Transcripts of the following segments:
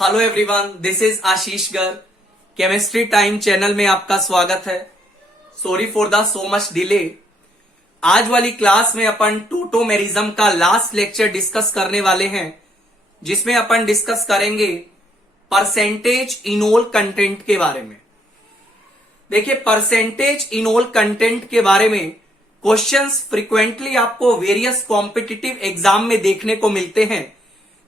Hello everyone, this is Ashish Garg. Chemistry time channel में आपका स्वागत है। Sorry for the so much delay. आज वाली क्लास में अपन टोटोमेरिज्म का लास्ट लेक्चर डिस्कस करने वाले हैं, जिसमें अपन डिस्कस करेंगे परसेंटेज इनोल कंटेंट के बारे में। देखिए, परसेंटेज इनोल कंटेंट के बारे में क्वेश्चंस फ्रीक्वेंटली आपको वेरियस कॉम्पिटिटिव एग्जाम में देखने को मिलते हैं।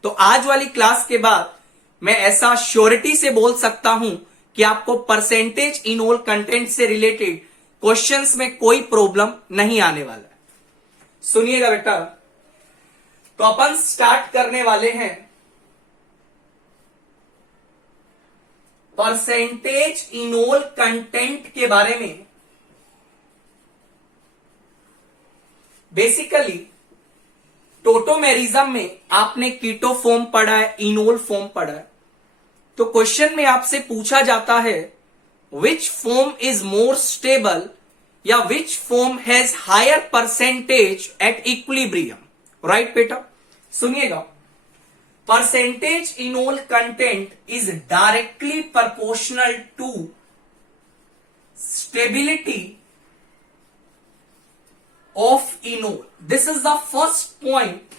तो आज वाली क्लास के बाद मैं ऐसा श्योरिटी से बोल सकता हूं कि आपको परसेंटेज इनोल कंटेंट से रिलेटेड क्वेश्चंस में कोई प्रॉब्लम नहीं आने वाला है। सुनिएगा बेटा, तो अपन स्टार्ट करने वाले हैं परसेंटेज इनोल कंटेंट के बारे में। बेसिकली टोटोमेरिज्म में आपने कीटो फॉर्म पढ़ा है, इनोल फॉर्म पढ़ा है। तो क्वेश्चन में आपसे पूछा जाता है which form is more stable या which form has higher percentage at equilibrium. Right बेटा, सुनिएगा, percentage enol content is directly proportional to stability of enol. This is the first point.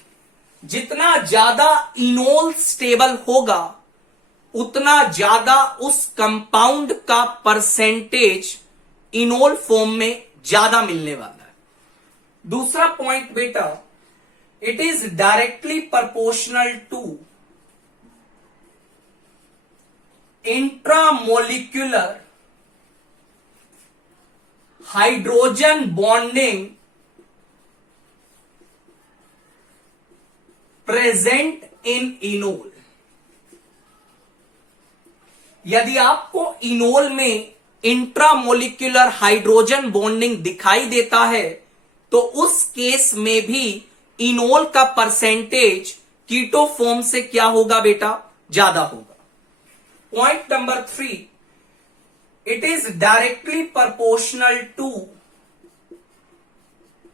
जितना ज्यादा इनोल स्टेबल होगा उतना ज्यादा उस कंपाउंड का परसेंटेज इनोल फॉर्म में ज्यादा मिलने वाला है। दूसरा पॉइंट बेटा, it is directly proportional to intramolecular hydrogen bonding present in enol. यदि आपको इनोल में इंट्रामोलिक्यूलर हाइड्रोजन बॉन्डिंग दिखाई देता है तो उस केस में भी इनोल का परसेंटेज कीटो फॉर्म से क्या होगा बेटा, ज्यादा होगा। Point number 3, it is directly proportional to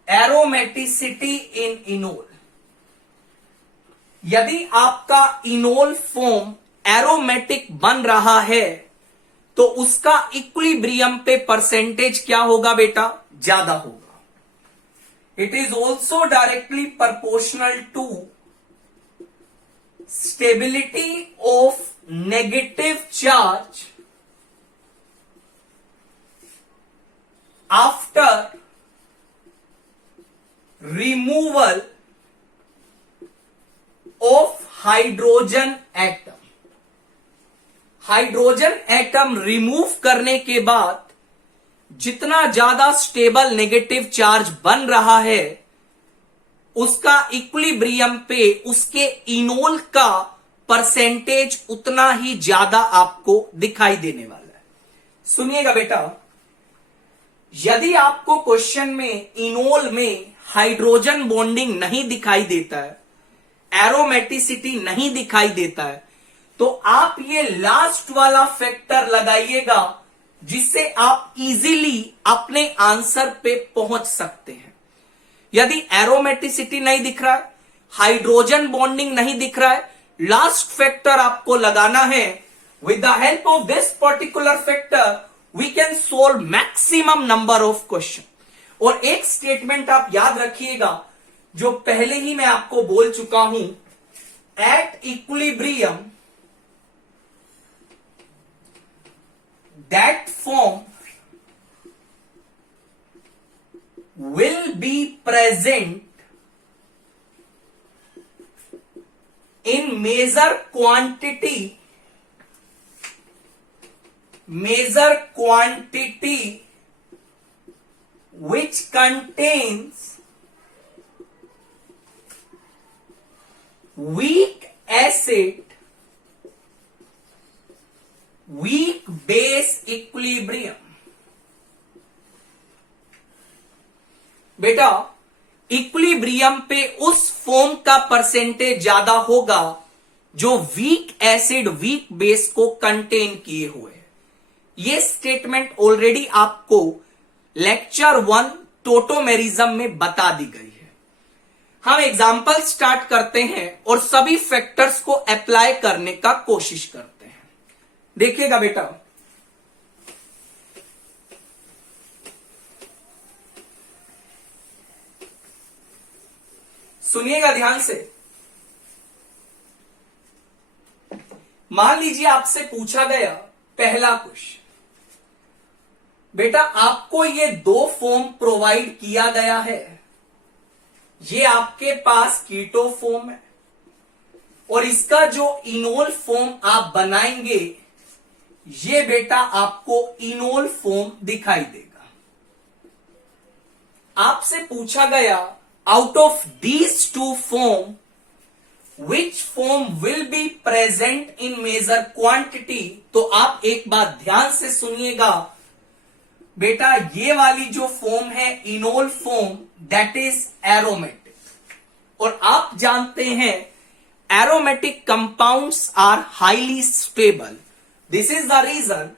aromaticity in enol. यदि आपका इनोल फॉर्म एरोमेटिक बन रहा है तो उसका इक्विलिब्रियम पे परसेंटेज क्या होगा बेटा, ज्यादा होगा। It is also directly proportional to stability of negative charge after removal of hydrogen atom. Hydrogen atom remove करने के बाद जितना ज्यादा स्टेबल नेगेटिव चार्ज बन रहा है उसका इक्विलिब्रियम पे उसके इनोल का परसेंटेज उतना ही ज्यादा आपको दिखाई देने वाला है। सुनिएगा बेटा, यदि आपको क्वेश्चन में इनोल में हाइड्रोजन बॉन्डिंग नहीं दिखाई देता है, एरोमेटिसिटी नहीं दिखाई देता है, तो आप ये लास्ट वाला फैक्टर लगाइएगा जिससे आप इजीली अपने आंसर पे पहुंच सकते हैं। यदि एरोमेटिसिटी नहीं दिख रहा है, हाइड्रोजन बॉन्डिंग नहीं दिख रहा है, लास्ट फैक्टर आपको लगाना है। With the help of this particular factor we can solve maximum number of question. और एक स्टेटमेंट आप याद रखिएगा जो पहले ही मैं आपको बोल चुका हूं, at equilibrium that form will be present in major quantity which contains weak acid, weak base equilibrium। बेटा, इक्विलिब्रियम पे उस फॉर्म का परसेंटेज ज्यादा होगा जो वीक एसिड वीक बेस को कंटेन किए हुए है। ये स्टेटमेंट ऑलरेडी आपको लेक्चर 1 टोटोमेरिज्म में बता दी गई है। हम एग्जाम्पल स्टार्ट करते हैं और सभी फैक्टर्स को अप्लाई करने का कोशिश करते हैं। देखिएगा बेटा, सुनिएगा ध्यान से। मान लीजिए आपसे पूछा गया पहला क्वेश्चन, बेटा आपको ये दो फॉर्म प्रोवाइड किया गया है, ये आपके पास कीटो फॉर्म है और इसका जो इनोल फॉर्म आप बनाएंगे ये बेटा आपको इनोल फॉर्म दिखाई देगा। आपसे पूछा गया out of these two form which form will be present in major quantity. तो आप एक बात ध्यान से सुनिएगा बेटा, ये वाली जो फॉर्म है enol form, that is aromatic. और आप जानते हैं aromatic compounds are highly stable. This is the reason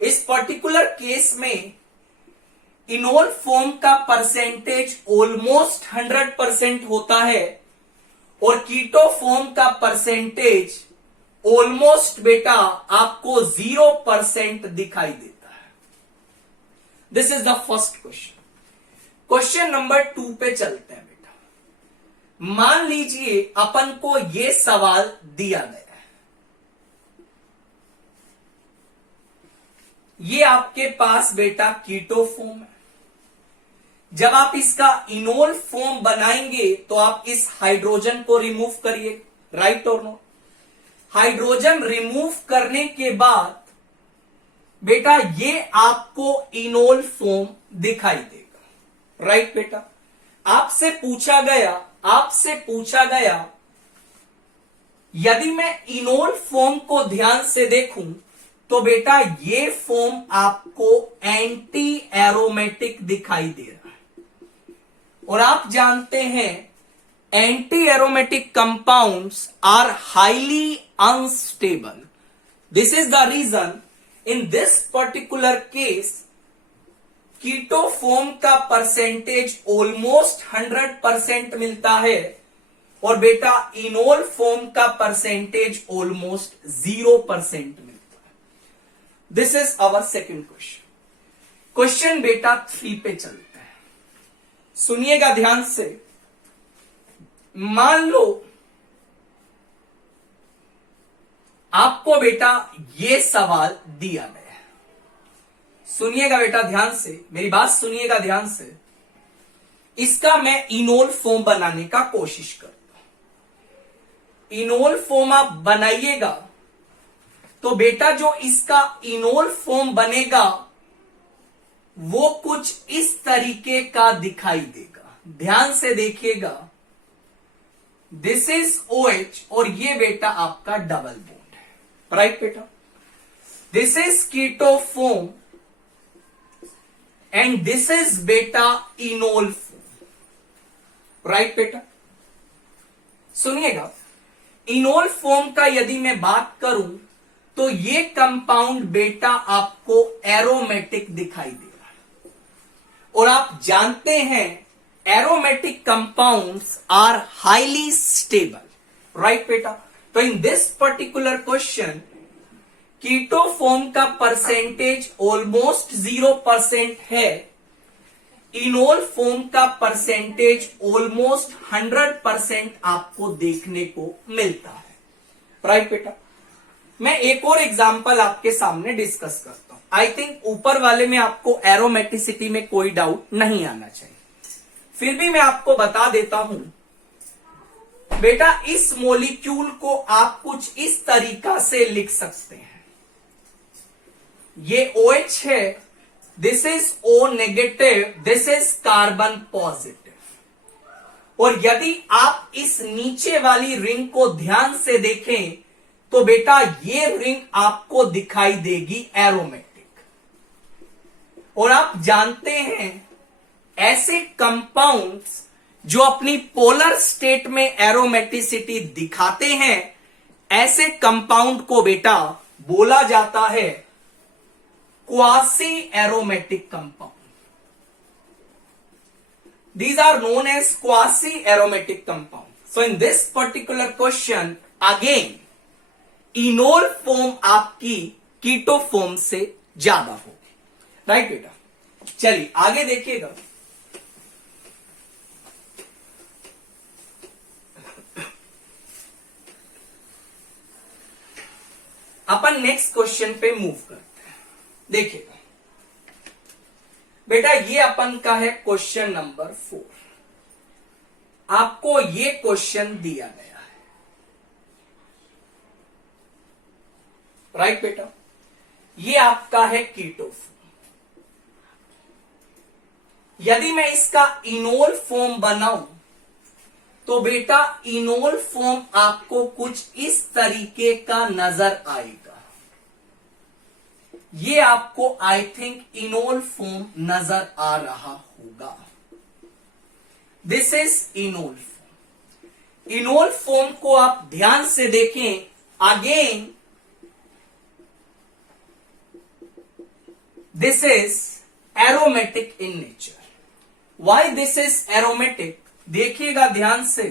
इस पर्टिकुलर केस में इनोल फॉर्म का परसेंटेज ऑलमोस्ट 100% होता है और कीटो फॉर्म का परसेंटेज ऑलमोस्ट बेटा आपको 0% दिखाई देता है। This is the first question. Question number 2 पे चलते हैं बेटा। मान लीजिए अपन को यह सवाल दिया गया है, ये आपके पास बेटा कीटो फॉर्म है। जब आप इसका इनोल फॉर्म बनाएंगे तो आप इस हाइड्रोजन को रिमूव करिए, राइट और नो। हाइड्रोजन रिमूव करने के बाद बेटा ये आपको इनोल फॉर्म दिखाई देगा, राइट बेटा। आपसे पूछा गया यदि मैं इनोल फॉर्म को ध्यान से देखूं तो बेटा ये फॉर्म आपको एंटी एरोमेटिक दिखाई दे रहा है। और आप जानते हैं anti aromatic compounds are highly unstable. This is the reason in this particular case keto form का परसेंटेज ऑलमोस्ट 100% मिलता है और बेटा इनोल फॉर्म का परसेंटेज ऑलमोस्ट 0% मिलता है। This is our second question. Question बेटा 3 पे चलते हैं, सुनिएगा ध्यान से। मान लो आपको बेटा ये सवाल दिया गया है, सुनिएगा बेटा ध्यान से, मेरी बात सुनिएगा ध्यान से। इसका मैं इनोल फॉर्म बनाने का कोशिश करता हूं। इनोल फॉर्म आप बनाइएगा तो बेटा जो इसका इनोल फॉर्म बनेगा वो कुछ इस तरीके का दिखाई देगा। ध्यान से देखिएगा, दिस इज OH और ये बेटा आपका डबल बॉन्ड है, राइट बेटा। This is keto form and this is बेटा इनोल फॉर्म, राइट बेटा। सुनिएगा, इनोल फॉर्म का यदि मैं बात करूं तो ये कंपाउंड बेटा आपको एरोमेटिक दिखाई दे रहा है। और आप जानते हैं aromatic compounds are highly stable, right बेटा। तो in this particular question keto form का परसेंटेज ऑलमोस्ट 0% है, इनोल फॉर्म का परसेंटेज ऑलमोस्ट 100% आपको देखने को मिलता है, राइट बेटा। मैं एक और एग्जांपल आपके सामने डिस्कस करता हूं। आई थिंक ऊपर वाले में आपको एरोमेटिसिटी में कोई डाउट नहीं आना चाहिए, फिर भी मैं आपको बता देता हूं बेटा। इस मॉलिक्यूल को आप कुछ इस तरीका से लिख सकते हैं, ये OH है, this is O negative, this is carbon positive. और यदि आप इस नीचे वाली रिंग को ध्यान से देखें तो बेटा ये रिंग आपको दिखाई देगी एरोमेटिक। और आप जानते हैं ऐसे कंपाउंड्स जो अपनी पोलर स्टेट में एरोमेटिसिटी दिखाते हैं, ऐसे कंपाउंड को बेटा बोला जाता है quasi aromatic compound. These are known as quasi-aromatic compound. So in this particular question, again, enol form आपकी कीटो फॉर्म से ज्यादा होगी, राइट बेटा। चलिए आगे देखिएगा। अपन नेक्स्ट क्वेश्चन पे मूव करते हैं। देखिएगा बेटा, ये अपन का है क्वेश्चन नंबर 4। आपको ये क्वेश्चन दिया गया है, राइट बेटा। ये आपका है कीटो फॉर्म। यदि मैं इसका इनोल फॉर्म बनाऊं तो बेटा इनोल फॉर्म आपको कुछ इस तरीके का नजर आएगा। ये आपको आई थिंक इनोल फॉर्म नजर आ रहा होगा। This is enol form. Enol form को आप ध्यान से देखें। Again this is aromatic in nature. Why this is aromatic? देखिएगा ध्यान से।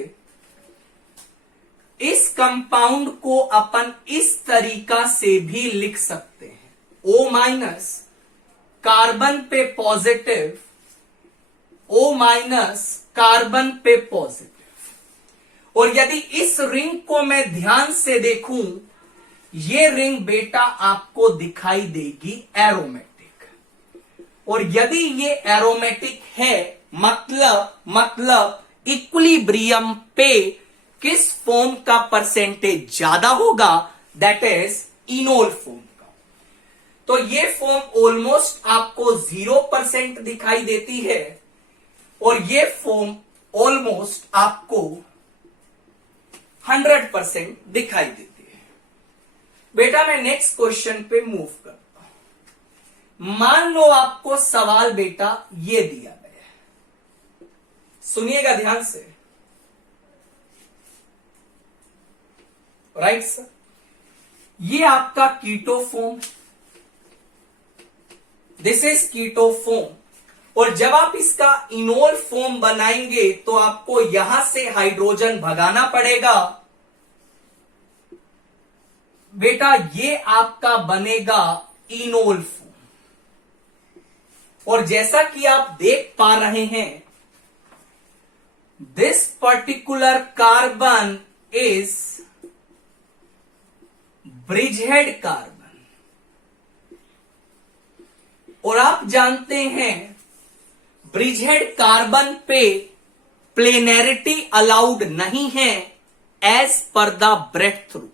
इस कंपाउंड को अपन इस तरीका से भी लिख सकते हैं। O माइनस कार्बन पे पॉजिटिव, O माइनस कार्बन पे पॉजिटिव। और यदि इस रिंग को मैं ध्यान से देखूं, ये रिंग बेटा आपको दिखाई देगी एरोमेटिक। और यदि ये एरोमेटिक है, मतलब इक्विलिब्रियम पे किस फॉर्म का परसेंटेज ज्यादा होगा? दैट इज इनोल फॉर्म का। तो ये फॉर्म ऑलमोस्ट आपको 0% दिखाई देती है और ये फॉर्म ऑलमोस्ट आपको 100% दिखाई देती है। बेटा मैं नेक्स्ट क्वेश्चन पे मूव करता हूं। मान लो आपको सवाल बेटा ये दिया गया है, सुनिएगा ध्यान से, राइट सर। ये आपका keto form, this is keto form. और जब आप इसका इनोल फॉर्म बनाएंगे तो आपको यहां से हाइड्रोजन भगाना पड़ेगा। बेटा ये आपका बनेगा इनोल फॉर्म। और जैसा कि आप देख पा रहे हैं, this particular carbon is bridgehead carbon. और आप जानते हैं ब्रिजहेड कार्बन पे प्लेनैरिटी अलाउड नहीं है as per the Bredt rule.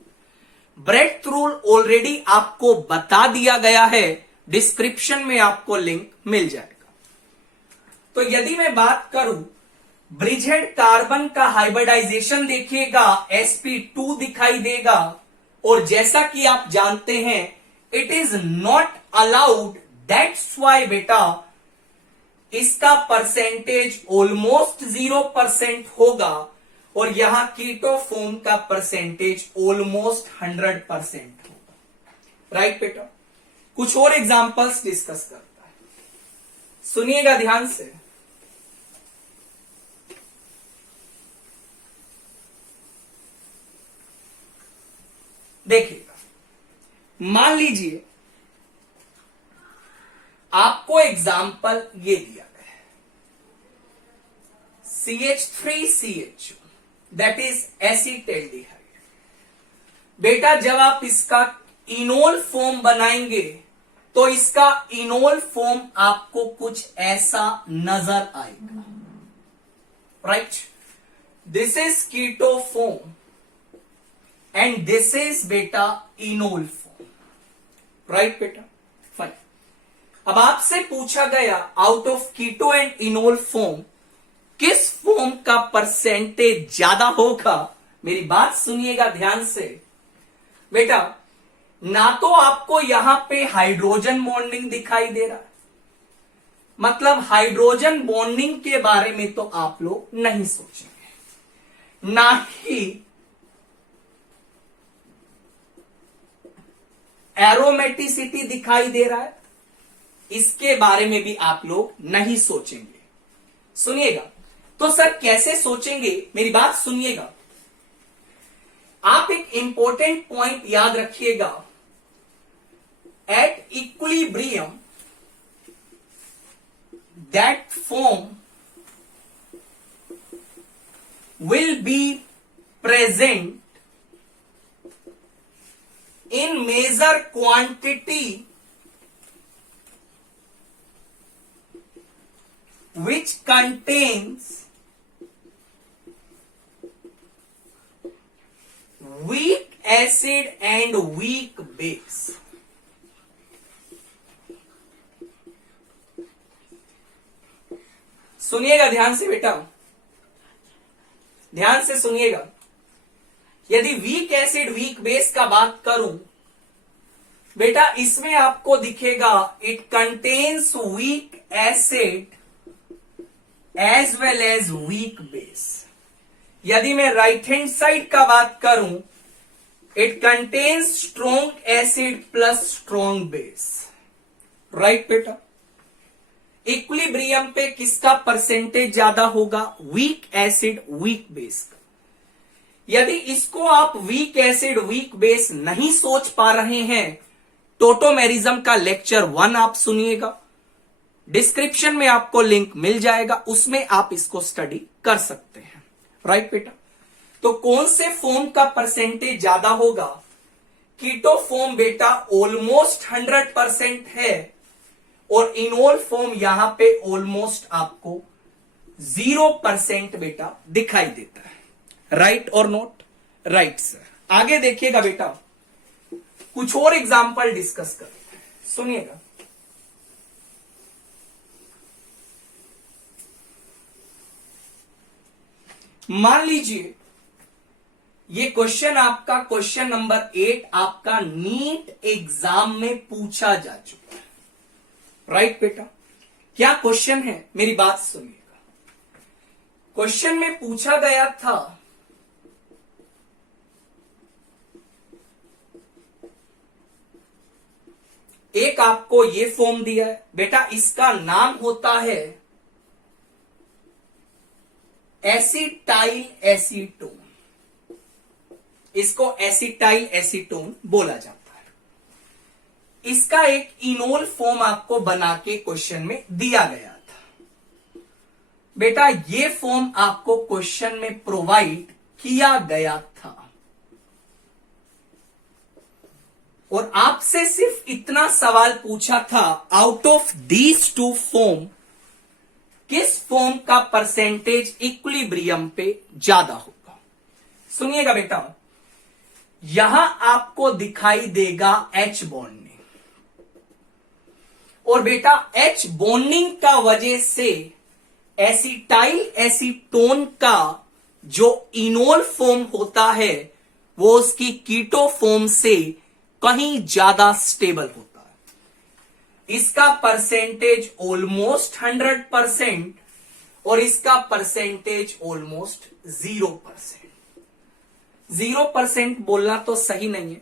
Bredt rule already आपको बता दिया गया है, डिस्क्रिप्शन में आपको लिंक मिल जाएगा। तो यदि मैं बात करूं, ब्रिजहेड कार्बन का हाइब्रिडाइजेशन देखिएगा, sp2 दिखाई देगा। और जैसा कि आप जानते हैं it is not allowed, that's why बेटा इसका परसेंटेज ऑलमोस्ट 0% होगा। और यहां कीटो फॉर्म का परसेंटेज ऑलमोस्ट 100% होगा, राइट बेटा। कुछ और एग्जांपल्स डिस्कस करता है, सुनिएगा ध्यान से। देखिएगा, मान लीजिए आपको एग्जाम्पल ये दिया गया है, CH3CHO दैट इज एसिटाल्डिहाइड। बेटा जब आप इसका इनोल फॉर्म बनाएंगे तो इसका इनोल फॉर्म आपको कुछ ऐसा नजर आएगा, right. This is keto form and this is बेटा इनोल फॉर्म, राइट बेटा, फाइन। अब आपसे पूछा गया out of keto and enol form किस फॉर्म का परसेंटेज ज्यादा होगा। मेरी बात सुनिएगा ध्यान से बेटा। ना तो आपको यहां पे हाइड्रोजन बॉन्डिंग दिखाई दे रहा है, मतलब हाइड्रोजन बॉन्डिंग के बारे में तो आप लोग नहीं सोचेंगे, ना ही एरोमेटिसिटी दिखाई दे रहा है, इसके बारे में भी आप लोग नहीं सोचेंगे। सुनिएगा, तो सर कैसे सोचेंगे, मेरी बात सुनिएगा। आप एक इंपॉर्टेंट पॉइंट याद रखिएगा, at equilibrium that form will be present in major quantity which contains weak acid and weak base। सुनिएगा ध्यान से बेटा, ध्यान से सुनिएगा। यदि वीक एसिड वीक बेस का बात करूं बेटा, इसमें आपको दिखेगा it contains weak acid as well as weak base. यदि मैं राइट हैंड साइड का बात करूं, it contains strong acid plus strong base. Right बेटा, इक्विलिब्रियम पे किसका परसेंटेज ज्यादा होगा? वीक एसिड वीक बेस का। यदि इसको आप वीक एसिड वीक बेस नहीं सोच पा रहे हैं, टोटोमेरिज्म का लेक्चर 1 आप सुनिएगा, डिस्क्रिप्शन में आपको लिंक मिल जाएगा, उसमें आप इसको स्टडी कर सकते हैं। राइट बेटा, तो कौन से फॉर्म का परसेंटेज ज्यादा होगा? कीटो फॉर्म बेटा ऑलमोस्ट 100% है, और इनोल फॉर्म यहां पे ऑलमोस्ट आपको 0% बेटा दिखाई देता है। राइट और नोट? Right sir. आगे देखिएगा बेटा, कुछ और एग्जाम्पल डिस्कस करते हैं, सुनिएगा। मान लीजिए ये क्वेश्चन आपका क्वेश्चन नंबर 8 आपका नीट एग्जाम में पूछा जा चुका है। राइट बेटा, क्या क्वेश्चन है, मेरी बात सुनिएगा। क्वेश्चन में पूछा गया था एक आपको ये फॉर्म दिया है बेटा, इसका नाम होता है एसिटाइल एसीटोन। इसको एसिटाइल एसीटोन बोला जाता है। इसका एक इनोल फॉर्म आपको बना के क्वेश्चन में दिया गया था बेटा। ये फॉर्म आपको क्वेश्चन में प्रोवाइड किया गया था, और आपसे सिर्फ इतना सवाल पूछा था, out of these two form किस फॉर्म का परसेंटेज इक्विलिब्रियम पे ज्यादा होगा? सुनिएगा बेटा, यहां आपको दिखाई देगा H बॉन्डिंग, और बेटा H बॉन्डिंग का वजह से एसिटाइल एसीटोन का जो इनोल फॉर्म होता है वो उसकी कीटो फॉर्म से कहीं ज्यादा स्टेबल होता है। इसका परसेंटेज ऑलमोस्ट 100% और इसका परसेंटेज ऑलमोस्ट 0%। 0% बोलना तो सही नहीं है,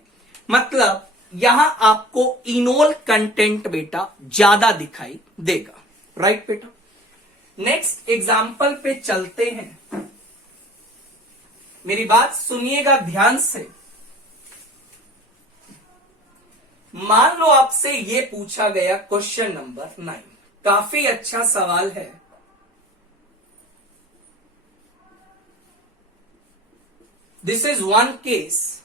मतलब यहां आपको इनोल कंटेंट बेटा ज्यादा दिखाई देगा। राइट बेटा, नेक्स्ट एग्जाम्पल पे चलते हैं। मेरी बात सुनिएगा ध्यान से। मान लो आपसे ये पूछा गया क्वेश्चन नंबर 9, काफी अच्छा सवाल है। दिस इज वन केस,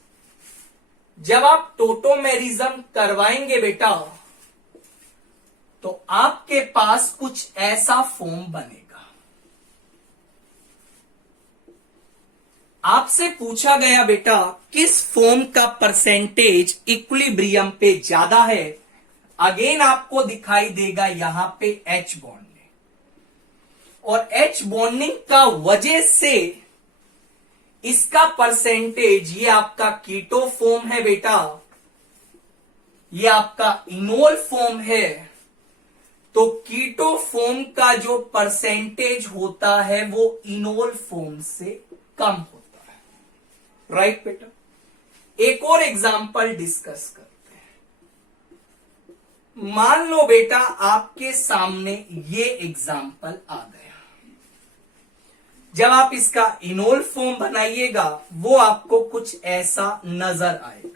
जब आप टोटोमेरिज्म करवाएंगे बेटा तो आपके पास कुछ ऐसा फॉर्म बनेगा। आपसे पूछा गया बेटा किस फॉर्म का परसेंटेज इक्विलिब्रियम पे ज्यादा है। अगेन आपको दिखाई देगा यहां पे H बॉन्डिंग, और H बॉन्डिंग का वजह से इसका परसेंटेज, ये आपका कीटो फॉर्म है बेटा, ये आपका इनोल फॉर्म है, तो कीटो फॉर्म का जो परसेंटेज होता है वो इनोल फॉर्म से कम होता है। राइट बेटा, एक और एग्जांपल डिस्कस करते हैं। मान लो बेटा आपके सामने ये एग्जांपल आ गया। जब आप इसका इनोल फॉर्म बनाइएगा वो आपको कुछ ऐसा नजर आएगा।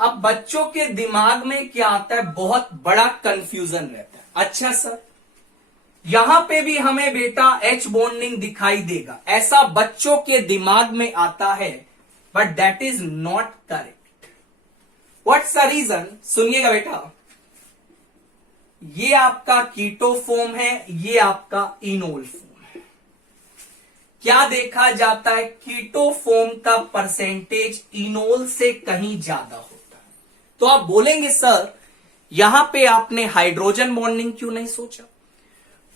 अब बच्चों के दिमाग में क्या आता है, बहुत बड़ा कंफ्यूजन रहता है। अच्छा सर, यहां पे भी हमें बेटा H बॉन्डिंग दिखाई देगा, ऐसा बच्चों के दिमाग में आता है, but that is not correct. What's the reason? सुनिएगा बेटा, ये आपका कीटो फॉर्म है, ये आपका इनोल फॉर्म है। क्या देखा जाता है, कीटो फॉर्म का परसेंटेज इनोल से कहीं ज्यादा होता है। तो आप बोलेंगे सर यहां पे आपने हाइड्रोजन बॉन्डिंग क्यों नहीं सोचा?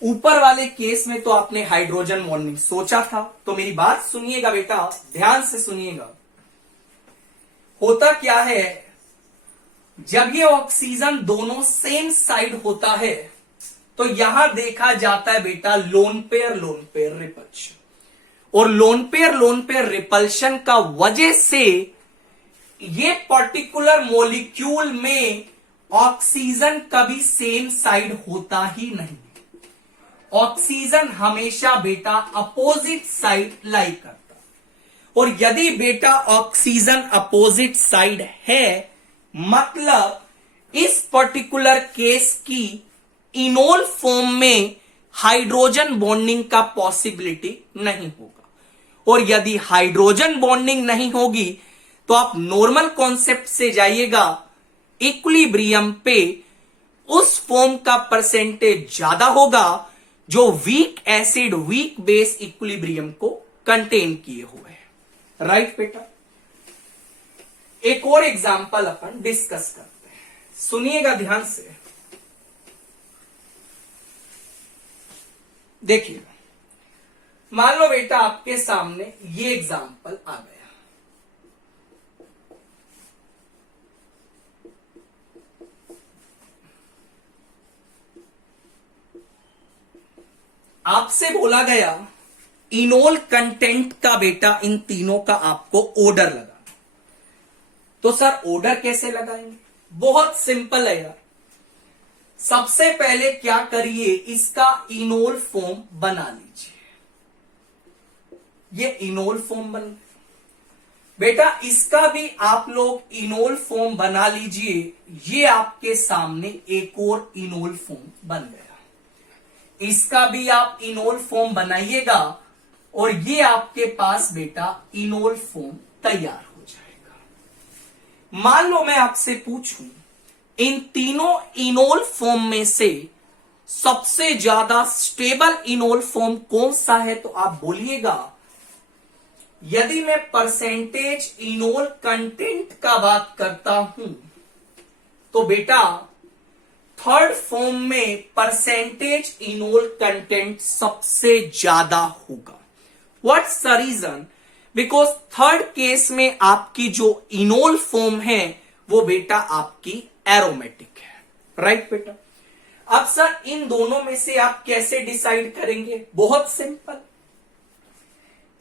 ऊपर वाले केस में तो आपने हाइड्रोजन बॉन्डिंग सोचा था। तो मेरी बात सुनिएगा बेटा, ध्यान से सुनिएगा। होता क्या है, जब ये ऑक्सीजन दोनों सेम साइड होता है तो यहां देखा जाता है बेटा लोन पेयर रिपल्शन, और लोन पेयर रिपल्शन का वजह से ये पर्टिकुलर मॉलिक्यूल में ऑक्सीजन कभी सेम साइड होता ही नहीं। ऑक्सीजन हमेशा बेटा अपोजिट साइड लाई करता, और यदि बेटा ऑक्सीजन अपोजिट साइड है मतलब इस पर्टिकुलर केस की इनोल फॉर्म में हाइड्रोजन बॉन्डिंग का पॉसिबिलिटी नहीं होगा। और यदि हाइड्रोजन बॉन्डिंग नहीं होगी तो आप नॉर्मल कॉन्सेप्ट से जाइएगा, इक्विलिब्रियम पे उस फॉर्म का परसेंटेज ज्यादा होगा जो week acid weak base equilibrium को कंटेन किए हुए हैं। राइट बेटा, एक और एग्जांपल अपन डिस्कस करते हैं, सुनिएगा ध्यान से। देखिए, मान लो बेटा आपके सामने ये एग्जांपल आ गया। आपसे बोला गया इनोल कंटेंट का बेटा इन तीनों का आपको ऑर्डर लगाना। तो सर ऑर्डर कैसे लगाएंगे? बहुत सिंपल है यार। सबसे पहले क्या करिए, इसका इनोल फॉर्म बना लीजिए। ये इनोल फॉर्म बन गया बेटा, इसका भी आप लोग इनोल फॉर्म बना लीजिए। ये आपके सामने एक और इनोल फॉर्म बन गया, इसका भी आप इनोल फॉर्म बनाइएगा और ये आपके पास बेटा इनोल फॉर्म तैयार हो जाएगा। मान लो मैं आपसे पूछूं इन तीनों इनोल फॉर्म में से सबसे ज्यादा स्टेबल इनोल फॉर्म कौन सा है, तो आप बोलिएगा। यदि मैं परसेंटेज इनोल कंटेंट का बात करता हूं तो बेटा थर्ड फॉर्म में परसेंटेज इनोल कंटेंट सबसे ज्यादा होगा। What's the reason? Because third case में आपकी जो इनोल फॉर्म है वो बेटा आपकी एरोमेटिक है। राइट बेटा, अब सर इन दोनों में से आप कैसे डिसाइड करेंगे? बहुत सिंपल,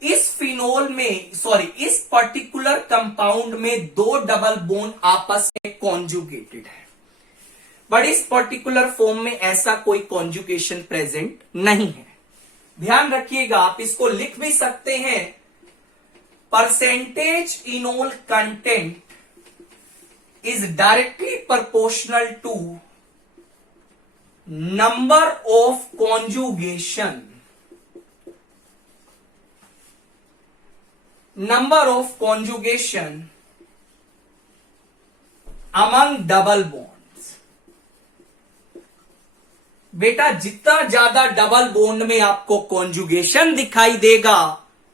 इस फिनोल में इस पर्टिकुलर कंपाउंड में दो डबल बॉन्ड आपस में कॉन्जुगेटेड है, बट इस पर्टिकुलर फॉर्म में ऐसा कोई कॉन्जुगेशन प्रेजेंट नहीं है। ध्यान रखिएगा, आप इसको लिख भी सकते हैं, percentage enol content is directly proportional to number of conjugation among double bonds. बेटा जितना ज्यादा डबल बॉन्ड में आपको कॉन्जुगेशन दिखाई देगा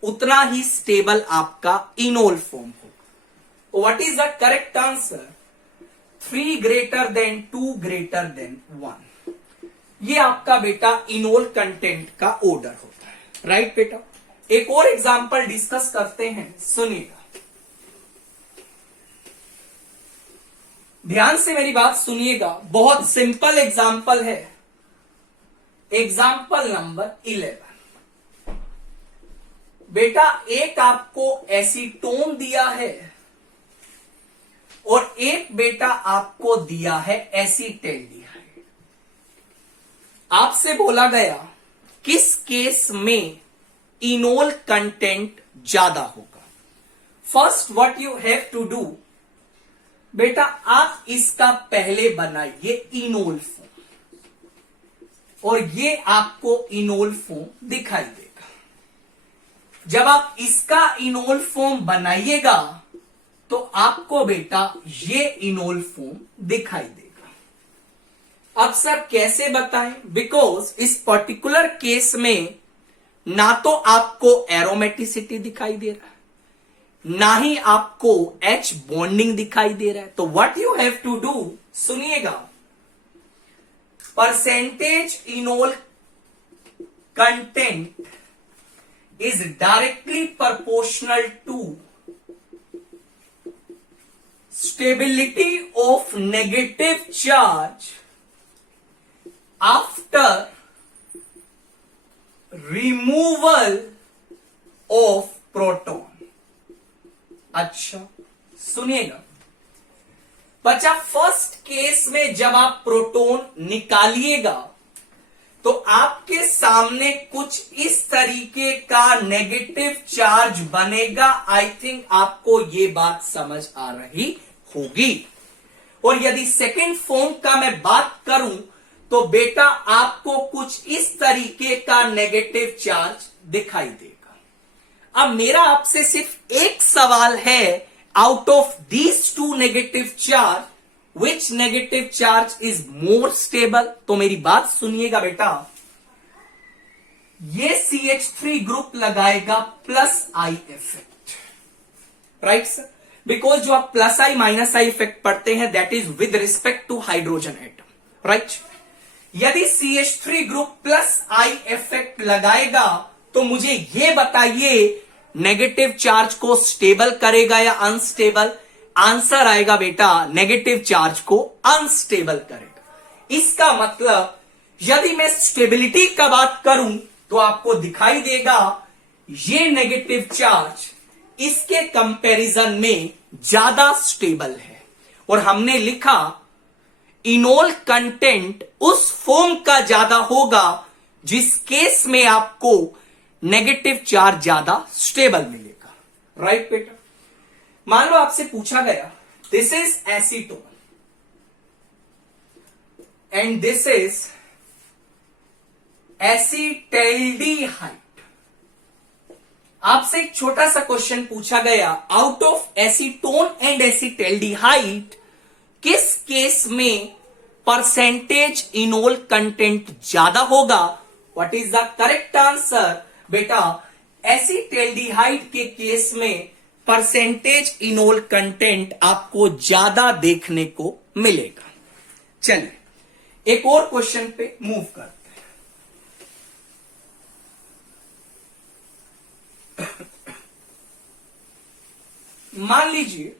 उतना ही स्टेबल आपका इनोल फॉर्म होगा। What is the correct answer? 3 greater than 2 greater than 1। ये आपका बेटा इनोल कंटेंट का ऑर्डर होता है। राइट बेटा, एक और एग्जांपल डिस्कस करते हैं, सुनिएगा ध्यान से, मेरी बात सुनिएगा। बहुत सिंपल एग्जांपल है, एग्जांपल नंबर 11। बेटा एक आपको एसीटोन दिया है और एक बेटा आपको दिया है एसीटेल्डिहाइड। आपसे बोला गया किस केस में इनोल कंटेंट ज्यादा होगा? First what you have to do, बेटा आप इसका पहले बनाइए इनोल फॉर्म, और ये आपको इनोल फॉर्म दिखाई देगा। जब आप इसका इनोल फॉर्म बनाइएगा तो आपको बेटा ये इनोल फॉर्म दिखाई देगा। अब सर कैसे बताएं? बिकॉज इस पर्टिकुलर केस में ना तो आपको एरोमेटिसिटी दिखाई दे रहा है, ना ही आपको H बॉन्डिंग दिखाई दे रहा है। तो what you have to do, सुनिएगा, percentage enol content is directly proportional to stability of negative charge after removal of proton. अच्छा सुनिएगा बच्चा, फर्स्ट केस में जब आप प्रोटॉन निकालिएगा तो आपके सामने कुछ इस तरीके का नेगेटिव चार्ज बनेगा। आई थिंक आपको ये बात समझ आ रही होगी। और यदि सेकेंड फॉर्म का मैं बात करूं तो बेटा आपको कुछ इस तरीके का नेगेटिव चार्ज दिखाई देगा। अब मेरा आपसे सिर्फ एक सवाल है, out of these two negative charge which negative charge is more stable? तो मेरी बात सुनिएगा बेटा, ये CH3 ग्रुप लगाएगा plus I effect, right sir? Because जो आप plus I minus I effect पढ़ते हैं that is with respect to hydrogen atom, right? यदि CH3 group plus I effect लगाएगा तो मुझे यह बताइए नेगेटिव चार्ज को स्टेबल करेगा या अनस्टेबल? आंसर आएगा बेटा नेगेटिव चार्ज को अनस्टेबल करेगा। इसका मतलब यदि मैं स्टेबिलिटी का बात करूं तो आपको दिखाई देगा ये नेगेटिव चार्ज इसके कंपैरिजन में ज्यादा स्टेबल है। और हमने लिखा इनोल कंटेंट उस फॉर्म का ज्यादा होगा जिस केस में आपको नेगेटिव चार्ज ज्यादा स्टेबल मिलेगा, राइट बेटा? मान लो आपसे पूछा गया this is acetone and this is acetaldehyde. आपसे एक छोटा सा क्वेश्चन पूछा गया, out of acetone and acetaldehyde किस केस में परसेंटेज इनोल कंटेंट ज्यादा होगा? What is the correct answer? बेटा एसीटैल्डिहाइड के केस में परसेंटेज इनोल कंटेंट आपको ज्यादा देखने को मिलेगा। चलिए एक और क्वेश्चन पे मूव करते हैं। मान लीजिए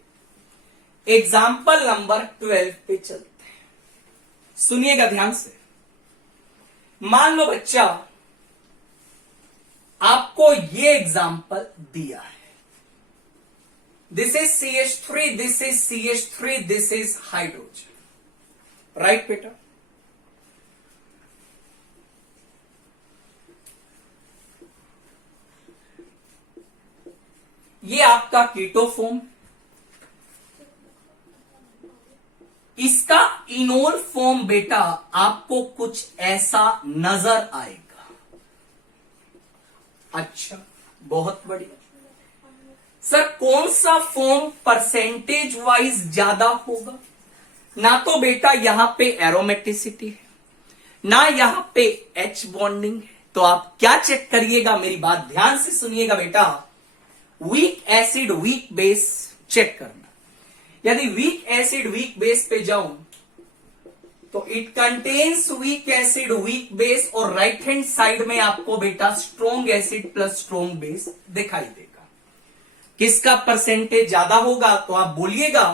एग्जाम्पल नंबर 12 पे चलते हैं, सुनिएगा ध्यान से। मान लो बच्चा आपको ये एग्जाम्पल दिया है, this is CH3, this is CH3, this is hydrogen, right बेटा? ये आपका कीटो फॉर्म, इसका इनोल फॉर्म बेटा आपको कुछ ऐसा नजर आएगा। अच्छा बहुत बढ़िया सर, कौन सा फॉर्म परसेंटेज वाइज ज्यादा होगा? ना तो बेटा यहां पे एरोमेटिसिटी है, ना यहां पे H बॉन्डिंग है। तो आप क्या चेक करिएगा, मेरी बात ध्यान से सुनिएगा बेटा, weak acid weak base check करना। यदि वीक एसिड वीक बेस पे जाऊं तो it contains weak acid weak base, और राइट हैंड साइड में आपको बेटा strong acid plus strong base दिखाई देगा। किसका परसेंटेज ज्यादा होगा? तो आप बोलिएगा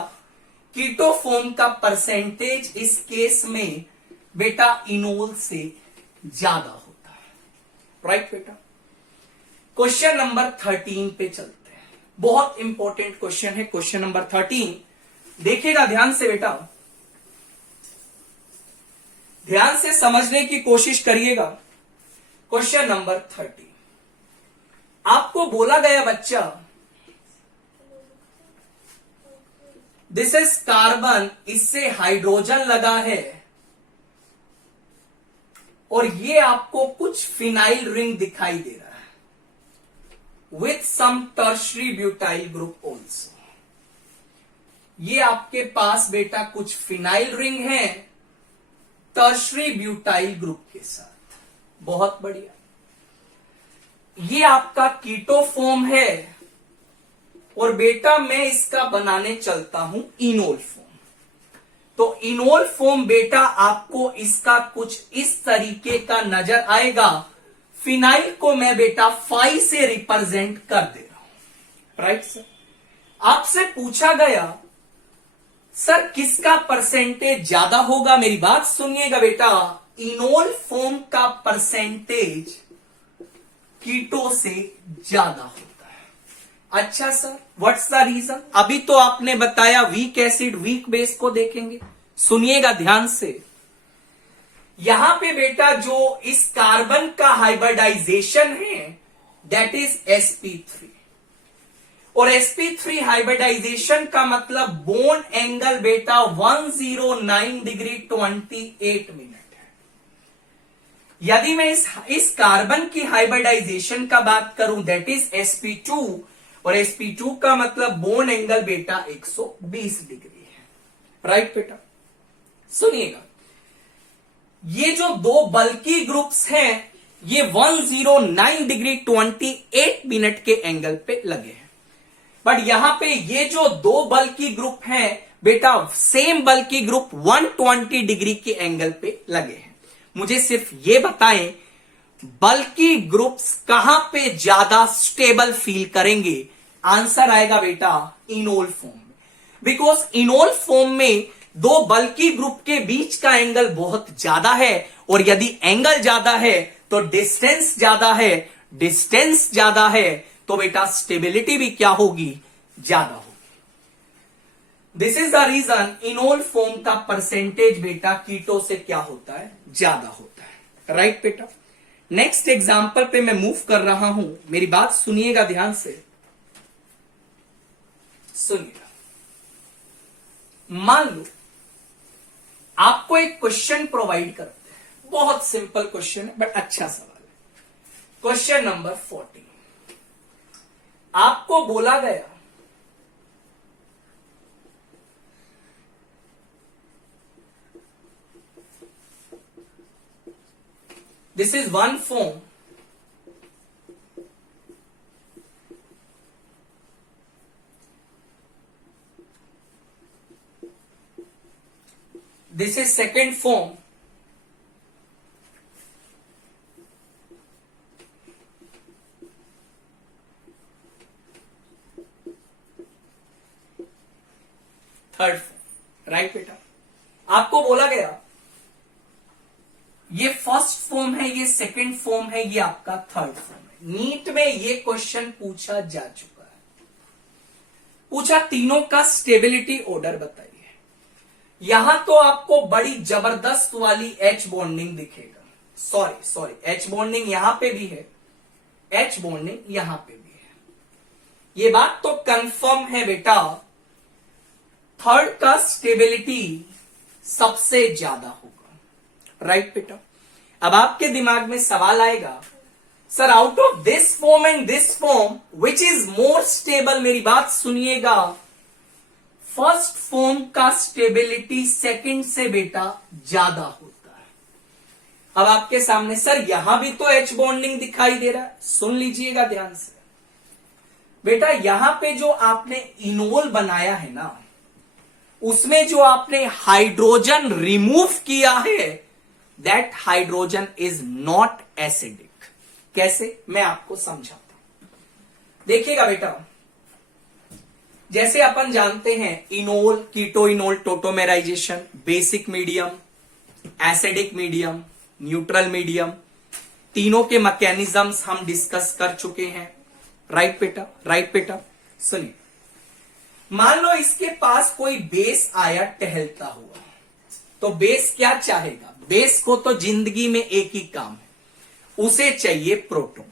कीटो फॉर्म का परसेंटेज इस केस में बेटा इनोल से ज्यादा होता है, राइट बेटा? क्वेश्चन नंबर 13 पे चलते हैं, बहुत इंपॉर्टेंट क्वेश्चन है क्वेश्चन नंबर 13। देखिएगा ध्यान से बेटा, ध्यान से समझने की कोशिश करिएगा। क्वेश्चन नंबर 30, आपको बोला गया बच्चा, दिस इज कार्बन, इससे हाइड्रोजन लगा है और ये आपको कुछ फिनाइल रिंग दिखाई दे रहा है with some tertiary butyl group also. ये आपके पास बेटा कुछ फिनाइल रिंग है टर्शरी ब्यूटाइल ग्रुप के साथ। बहुत बढ़िया। ये आपका कीटोफॉर्म है और बेटा मैं इसका बनाने चलता हूं इनोल फॉर्म। तो इनोल फॉर्म बेटा आपको इसका कुछ इस तरीके का नजर आएगा। फिनाइल को मैं बेटा फाई से रिप्रेजेंट कर दे रहा हूं। Right sir. आपसे पूछा गया सर किसका परसेंटेज ज्यादा होगा। मेरी बात सुनिएगा बेटा, इनोल फॉर्म का परसेंटेज कीटो से ज्यादा होता है। अच्छा सर, व्हाट्स द रीजन। अभी तो आपने बताया वीक एसिड वीक बेस को देखेंगे, सुनिएगा ध्यान से। यहां पे बेटा जो इस कार्बन का हाइब्रिडाइजेशन है दैट इज sp3 और sp3 हाइब्रिडाइजेशन का मतलब बॉन्ड एंगल बेटा 109 डिग्री 28 मिनट है। यदि मैं इस कार्बन की हाइब्रिडाइजेशन का बात करूं दैट इज sp2 और sp2 का मतलब बॉन्ड एंगल बेटा 120 डिग्री है। राइट बेटा, सुनिएगा, ये जो दो बल्की ग्रुप्स हैं ये 109 डिग्री 28 मिनट के एंगल पे लगे हैं, बट यहां पे ये जो दो बल्की ग्रुप हैं बेटा सेम बल्की ग्रुप 120 डिग्री के एंगल पे लगे हैं। मुझे सिर्फ ये बताएं बल्की ग्रुप्स कहां पे ज्यादा स्टेबल फील करेंगे। आंसर आएगा बेटा इनोल फॉर्म में, बिकॉज इनोल फॉर्म में दो बल्की ग्रुप के बीच का एंगल बहुत ज्यादा है और यदि एंगल ज्यादा है तो डिस्टेंस ज्यादा है, डिस्टेंस ज्यादा है तो बेटा स्टेबिलिटी भी क्या होगी, ज्यादा होगी। This is the reason enol form का परसेंटेज बेटा कीटो से क्या होता है, ज्यादा होता है। राइट बेटा। नेक्स्ट एग्जांपल पे मैं मूव कर रहा हूं, मेरी बात सुनिएगा ध्यान से, सुनिएगा। मान लो आपको एक क्वेश्चन प्रोवाइड करते हैं, बहुत सिंपल क्वेश्चन है बट अच्छा सवाल है। क्वेश्चन नंबर 40, आपको बोला गया this is one form, this is second form, third form. Right बेटा, आपको बोला गया ये फर्स्ट फॉर्म है, ये सेकंड फॉर्म है, ये आपका थर्ड फॉर्म है। नीट में ये क्वेश्चन पूछा जा चुका है। पूछा तीनों का स्टेबिलिटी ऑर्डर बताइए। यहां तो आपको बड़ी जबरदस्त वाली एच बॉन्डिंग दिखेगा, सॉरी एच बॉन्डिंग यहां पे भी है, एच बॉन्डिंग यहां पे भी है। ये बात तो कंफर्म है बेटा थर्ड का स्टेबिलिटी सबसे ज्यादा होगा। राइट बेटा। अब आपके दिमाग में सवाल आएगा sir out of this form and this form which is more stable. मेरी बात सुनिएगा, फर्स्ट फॉर्म का स्टेबिलिटी सेकंड से बेटा ज्यादा होता है। अब आपके सामने सर यहां भी तो एच बॉन्डिंग दिखाई दे रहा है, सुन लीजिएगा ध्यान से बेटा। यहां पे जो आपने इनोल बनाया है ना, उसमें जो आपने हाइड्रोजन रिमूव किया है that hydrogen is not acidic. कैसे, मैं आपको समझाता हूं। देखिएगा बेटा, जैसे अपन जानते हैं enol, keto enol tautomerization, basic medium, acidic medium, neutral medium, तीनों के मैकेनिज्म्स हम डिस्कस कर चुके हैं। राइट बेटा, राइट बेटा। सुनिए, मान लो इसके पास कोई बेस आया टहलता हुआ, तो बेस क्या चाहेगा, बेस को तो जिंदगी में एक ही काम है, उसे चाहिए प्रोटॉन।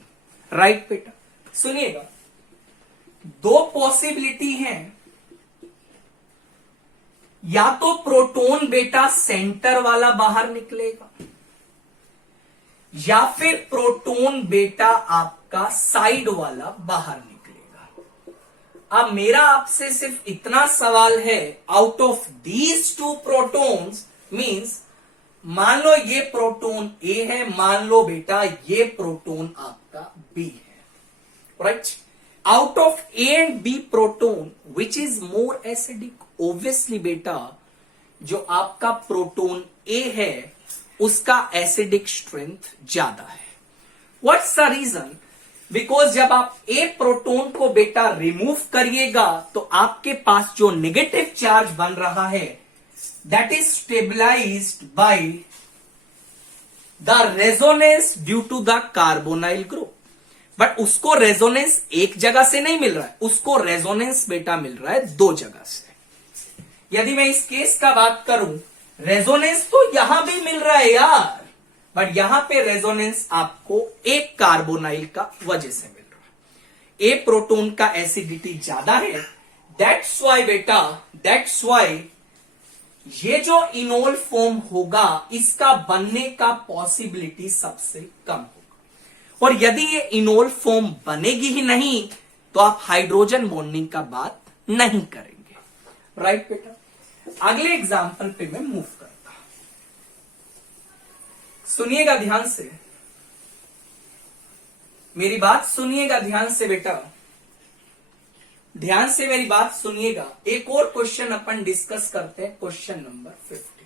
राइट बेटा, सुनिएगा, दो पॉसिबिलिटी हैं, या तो प्रोटॉन बेटा सेंटर वाला बाहर निकलेगा, या फिर प्रोटॉन बेटा आपका साइड वाला बाहर निकलेगा। अब मेरा आपसे सिर्फ इतना सवाल है, out of these two protons means, मान लो ये प्रोटॉन ए है, मान लो बेटा ये प्रोटॉन आपका बी है, right? Out of A and B proton which is more acidic? Obviously बेटा जो आपका प्रोटॉन ए है उसका एसिडिक स्ट्रेंथ ज्यादा है। What's the reason? बिकॉज जब आप ए प्रोटॉन को बेटा रिमूव करिएगा तो आपके पास जो नेगेटिव चार्ज बन रहा है that is stabilized by the resonance due to the carbonyl group. But उसको रेजोनेंस एक जगह से नहीं मिल रहा है, उसको रेजोनेंस बेटा मिल रहा है दो जगह से। यदि मैं इस केस का बात करूं, रेजोनेंस तो यहां भी मिल रहा है यार, बट यहां पे रेजोनेंस आपको एक कार्बोनाइल का वजह से मिल रहा है। ए प्रोटॉन का एसिडिटी ज्यादा है, दैट्स वाई बेटा, दैट्स वाई ये जो इनोल फॉर्म होगा इसका बनने का पॉसिबिलिटी सबसे कम होगा। और यदि ये इनोल फॉर्म बनेगी ही नहीं तो आप हाइड्रोजन बॉन्डिंग का बात नहीं करेंगे। राइट बेटा, अगले एग्जाम्पल पे मैं मूव करता हूं, सुनिएगा ध्यान से, मेरी बात सुनिएगा ध्यान से बेटा, ध्यान से मेरी बात सुनिएगा। एक और क्वेश्चन अपन डिस्कस करते हैं, क्वेश्चन नंबर 15।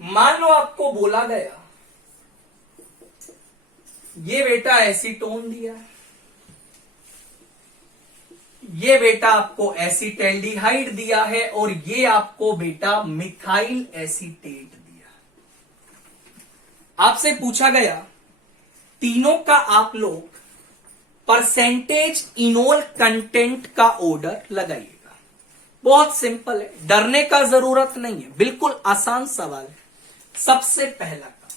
मान लो आपको बोला गया ये बेटा एसीटोन दिया है, ये बेटा आपको एसीटैल्डिहाइड दिया है, और ये आपको बेटा मिथाइल एसीटेट दिया। आपसे पूछा गया तीनों का आप लोग परसेंटेज इनोल कंटेंट का ऑर्डर लगाइएगा। बहुत सिंपल है, डरने का जरूरत नहीं है, बिल्कुल आसान सवाल है। सबसे पहला का,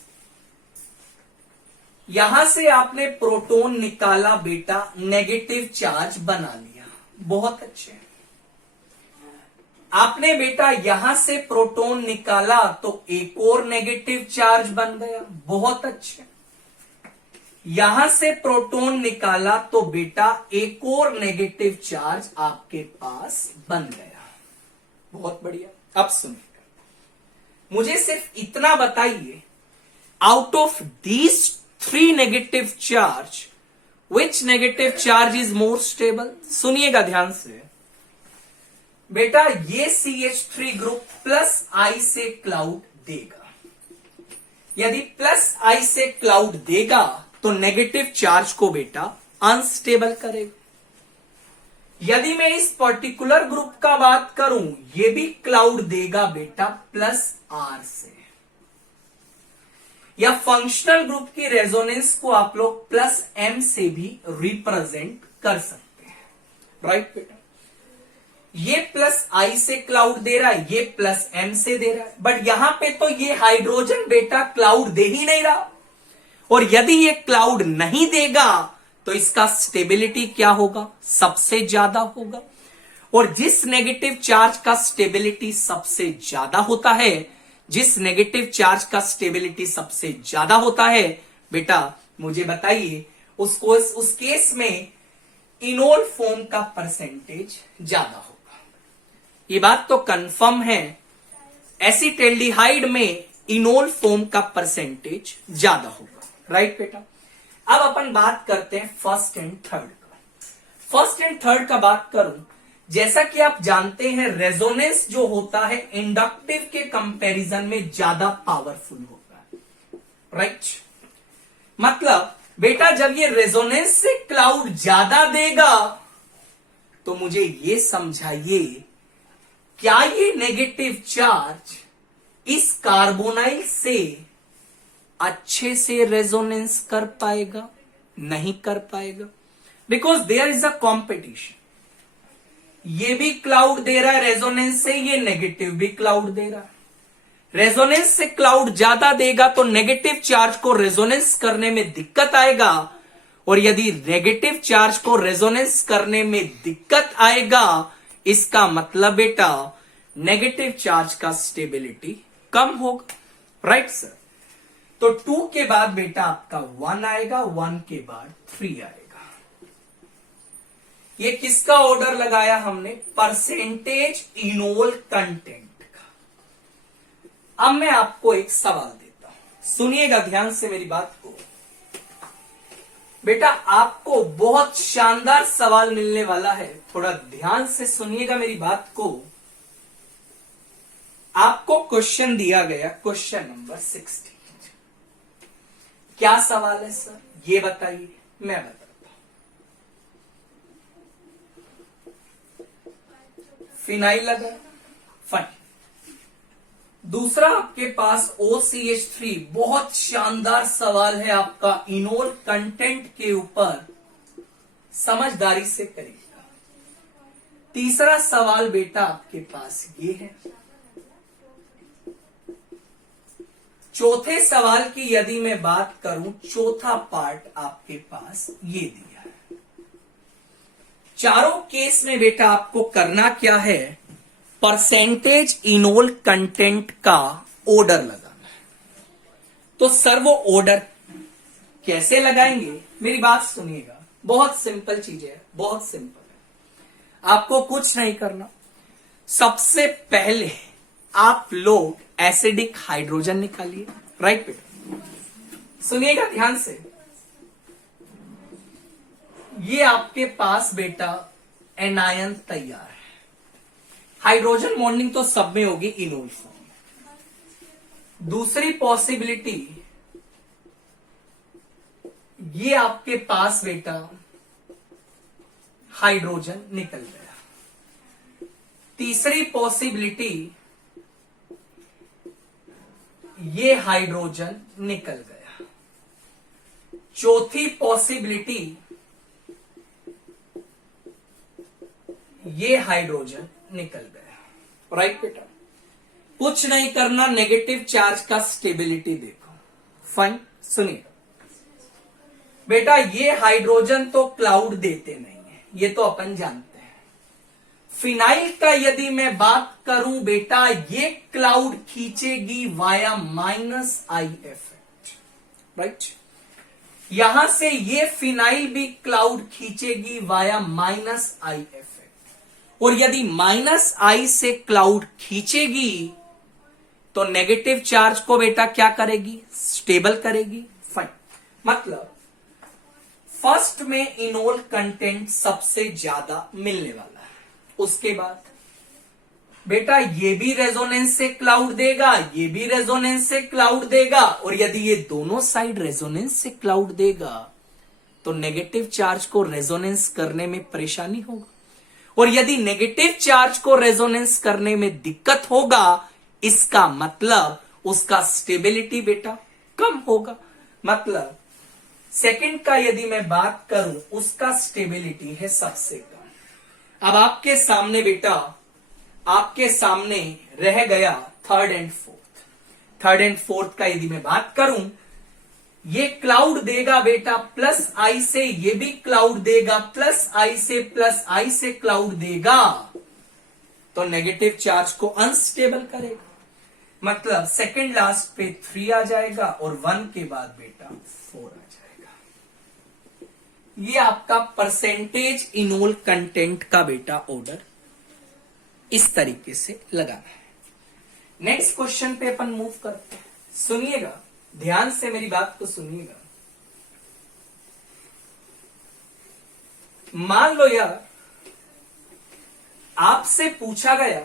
यहां से आपने प्रोटॉन निकाला बेटा, नेगेटिव चार्ज बना लिया, बहुत अच्छे। आपने बेटा यहां से प्रोटॉन निकाला तो एक और नेगेटिव चार्ज बन गया, बहुत अच्छे। यहां से प्रोटॉन निकाला तो बेटा एक और नेगेटिव चार्ज आपके पास बन गया, बहुत बढ़िया। अब सुनिएगा, मुझे सिर्फ इतना बताइए, out of these 3 negative charge which negative charge is more stable? सुनिएगा ध्यान से बेटा, ये CH3 ग्रुप प्लस आई से क्लाउड देगा। यदि प्लस आई से क्लाउड देगा तो नेगेटिव चार्ज को बेटा अनस्टेबल करेगा। यदि मैं इस पर्टिकुलर ग्रुप का बात करूं, ये भी क्लाउड देगा बेटा प्लस R से। या फंक्शनल ग्रुप की रेजोनेंस को आप लोग प्लस M से भी रिप्रेजेंट कर सकते हैं। राइट बेटा, ये प्लस I से क्लाउड दे रहा है, ये प्लस M से दे रहा है, बट यहां पे तो ये हाइड्रोजन बेटा क्लाउड दे ही नहीं रहा। और यदि ये क्लाउड नहीं देगा तो इसका स्टेबिलिटी क्या होगा? सबसे ज्यादा होगा। और जिस नेगेटिव चार्ज का स्टेबिलिटी सबसे ज्यादा होता है, जिस नेगेटिव चार्ज का स्टेबिलिटी सबसे ज्यादा होता है बेटा, मुझे बताइए उसको, उस केस में इनोल फॉर्म का परसेंटेज ज्यादा होगा। ये बात तो कंफर्म है, एसीटैल्डिहाइड में इनोल फॉर्म का परसेंटेज ज्यादा होगा। राइट बेटा, अब अपन बात करते हैं फर्स्ट एंड थर्ड का। फर्स्ट एंड थर्ड का बात करूं, जैसा कि आप जानते हैं रेजोनेंस जो होता है इंडक्टिव के कंपैरिजन में ज्यादा पावरफुल होता है। राइट, मतलब बेटा जब ये रेजोनेंस से क्लाउड ज्यादा देगा तो मुझे ये समझाइए, क्या ये नेगेटिव चार्ज इस कार्बोनाइल से अच्छे से रेजोनेंस कर पाएगा? नहीं कर पाएगा, because there is a competition. ये भी क्लाउड दे रहा है रेजोनेंस से, ये नेगेटिव भी क्लाउड दे रहा है। रेजोनेंस से क्लाउड ज्यादा देगा तो नेगेटिव चार्ज को रेजोनेंस करने में दिक्कत आएगा, और यदि नेगेटिव चार्ज को रेजोनेंस करने में दिक्कत आएगा, इसका मतलब बेटा नेगेटिव चार्ज का स्टेबिलिटी कम होगा। Right sir. तो 2 के बाद बेटा आपका 1 आएगा, 1 के बाद 3 आएगा। ये किसका ऑर्डर लगाया हमने? परसेंटेज इनोल कंटेंट का। अब मैं आपको एक सवाल देता हूं, सुनिएगा ध्यान से मेरी बात को। बेटा आपको बहुत शानदार सवाल मिलने वाला है, थोड़ा ध्यान से सुनिएगा मेरी बात को। आपको क्वेश्चन दिया गया, क्वेश्चन नंबर 16। क्या सवाल है सर, ये बताइए, मैं बताता हूं। फिनाइल लगा, फाइन। दूसरा आपके पास OCH3, बहुत शानदार सवाल है आपका इनोल कंटेंट के ऊपर, समझदारी से करिएगा। तीसरा सवाल बेटा आपके पास ये है। चौथे सवाल की यदि मैं बात करूं, चौथा पार्ट आपके पास ये दिया है। चारों केस में बेटा आपको करना क्या है? परसेंटेज इनोल कंटेंट का ऑर्डर लगाना है। तो सर वो ऑर्डर कैसे लगाएंगे? मेरी बात सुनिएगा, बहुत सिंपल चीज है, बहुत सिंपल है। आपको कुछ नहीं करना। सबसे पहले आप लोग एसिडिक हाइड्रोजन निकालिए। राइट बेटा, सुनिएगा ध्यान से। ये आपके पास बेटा एनायन तैयार है। हाइड्रोजन बॉन्डिंग तो सब में होगी इनोल फॉर्म। दूसरी पॉसिबिलिटी, ये आपके पास बेटा हाइड्रोजन निकल गया। तीसरी पॉसिबिलिटी, ये हाइड्रोजन निकल गया। चौथी पॉसिबिलिटी, ये हाइड्रोजन निकल गया। राइट बेटा, कुछ नहीं करना, नेगेटिव चार्ज का स्टेबिलिटी देखो। फाइन, सुनिए बेटा, ये हाइड्रोजन तो क्लाउड देते नहीं है, ये तो अपन जानते हैं। फिनाइल का यदि मैं बात करूं बेटा, ये क्लाउड खींचेगी वाया -I इफेक्ट। राइट, यहां से ये फिनाइल भी क्लाउड खींचेगी वाया -I इफेक्ट। और यदि -I से क्लाउड खींचेगी तो नेगेटिव चार्ज को बेटा क्या करेगी? स्टेबल करेगी। फाइन, मतलब फर्स्ट में इनोल कंटेंट सबसे ज्यादा मिलने वाला है। उसके बाद बेटा ये भी रेजोनेंस से क्लाउड देगा, ये भी रेजोनेंस से क्लाउड देगा, और यदि ये दोनों साइड रेजोनेंस से क्लाउड देगा तो नेगेटिव चार्ज को रेजोनेंस करने में परेशानी होगा, और यदि नेगेटिव चार्ज को रेजोनेंस करने में दिक्कत होगा, इसका मतलब उसका स्टेबिलिटी बेटा कम होगा। मतलब सेकंड का यदि मैं बात करूं, उसका स्टेबिलिटी है सबसे कम। अब आपके सामने बेटा, आपके सामने रह गया third and fourth. Third and fourth का यदि मैं बात करूं, ये क्लाउड देगा बेटा +I से, ये भी क्लाउड देगा +I से क्लाउड देगा, तो नेगेटिव चार्ज को अनस्टेबल करेगा। मतलब सेकंड लास्ट पे 3 आ जाएगा और 1 के बाद बेटा 4 आ जाएगा। ये आपका परसेंटेज इनोल कंटेंट का बेटा ऑर्डर इस तरीके से लगाना है। नेक्स्ट क्वेश्चन पे अपन मूव करते हैं। सुनिएगा ध्यान से, मेरी बात को सुनिएगा। मान लो यार, आपसे पूछा गया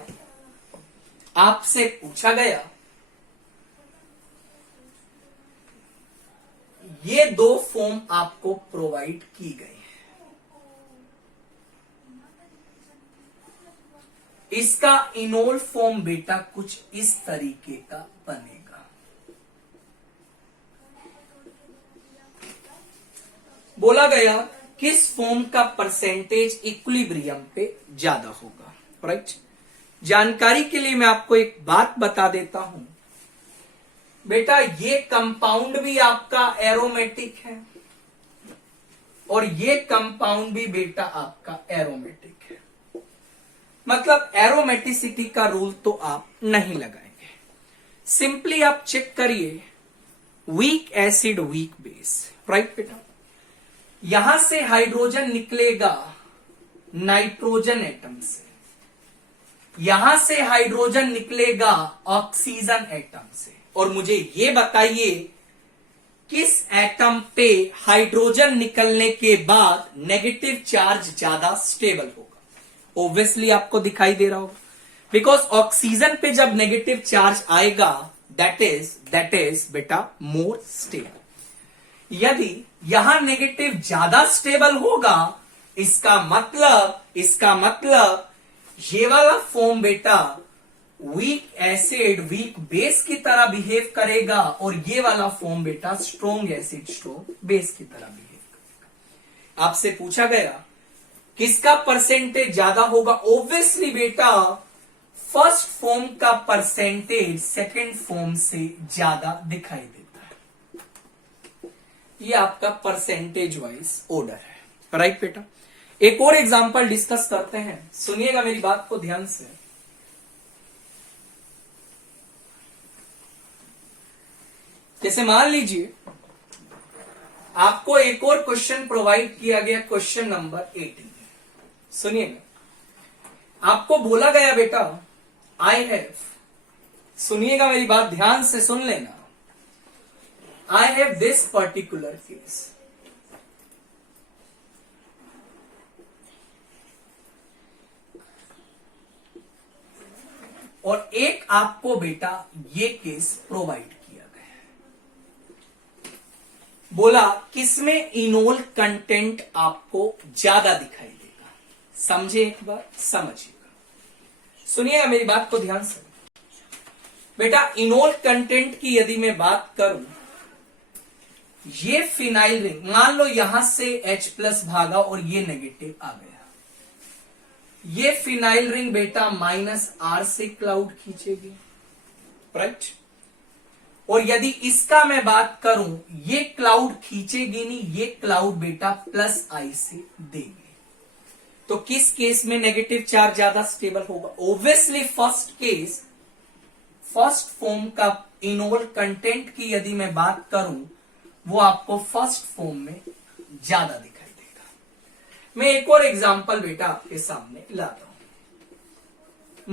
ये 2 फॉर्म आपको प्रोवाइड की गई है। इसका इनोल फॉर्म बेटा कुछ इस तरीके का बनेगा। बोला गया किस फॉर्म का परसेंटेज इक्विलिब्रियम पे ज्यादा होगा। राइट, जानकारी के लिए मैं आपको एक बात बता देता हूं। बेटा ये कंपाउंड भी आपका एरोमेटिक है और ये कंपाउंड भी बेटा आपका एरोमेटिक है। मतलब एरोमेटिसिटी का रूल तो आप नहीं लगाएंगे। सिंपली आप चेक करिए, week acid weak base, right बेटा। यहां से हाइड्रोजन निकलेगा नाइट्रोजन एटम से, यहां से हाइड्रोजन निकलेगा ऑक्सीजन एटम से। और मुझे ये बताइए किस एटम पे हाइड्रोजन निकलने के बाद नेगेटिव चार्ज ज्यादा स्टेबल होगा। ऑब्वियसली आपको दिखाई दे रहा होगा, बिकॉज ऑक्सीजन पे जब नेगेटिव चार्ज आएगा दैट इज बेटा मोर स्टेबल। यदि यहां नेगेटिव ज्यादा स्टेबल होगा, इसका मतलब ये वाला फॉर्म बेटा वीक एसिड वीक बेस की तरह बिहेव करेगा और ये वाला फॉर्म बेटा स्ट्रॉन्ग एसिड स्ट्रॉन्ग बेस की तरह बिहेव करेगा। आपसे पूछा गया किसका परसेंटेज ज्यादा होगा। ऑब्वियसली बेटा फर्स्ट फॉर्म का परसेंटेज सेकंड फॉर्म से ज्यादा दिखाई देता है। ये आपका परसेंटेज वाइज ऑर्डर है, राइट बेटा। एक और एग्जांपल डिस्कस करते हैं, सुनिएगा मेरी बात को ध्यान से। जैसे मान लीजिए आपको एक और क्वेश्चन प्रोवाइड किया गया, क्वेश्चन नंबर 18। सुनिएगा, आपको बोला गया बेटा आई हैव, सुनिएगा मेरी बात ध्यान से सुन लेना, I have this particular case. और एक आपको बेटा ये केस प्रोवाइड किया गया है। बोला किसमें इनोल कंटेंट आपको ज्यादा दिखाई देगा। समझे, एक बार समझिएगा, सुनिएगा मेरी बात को ध्यान से। बेटा इनोल कंटेंट की यदि मैं बात करूं, ये फिनाइल रिंग, मान लो यहां से H+ भागा और ये नेगेटिव आ गया, ये फिनाइल रिंग बेटा -R से क्लाउड खींचेगी, राइट। और यदि इसका मैं बात करूं, ये क्लाउड खींचेगी नहीं, ये क्लाउड बेटा +I से देगी। तो किस केस में नेगेटिव चार्ज ज्यादा स्टेबल होगा। Obviously first case, first form का इनोल कंटेंट की यदि मैं बात करूं, वो आपको फर्स्ट फॉर्म में ज्यादा दिखाई देगा। मैं एक और एग्जांपल बेटा आपके सामने लाता हूं।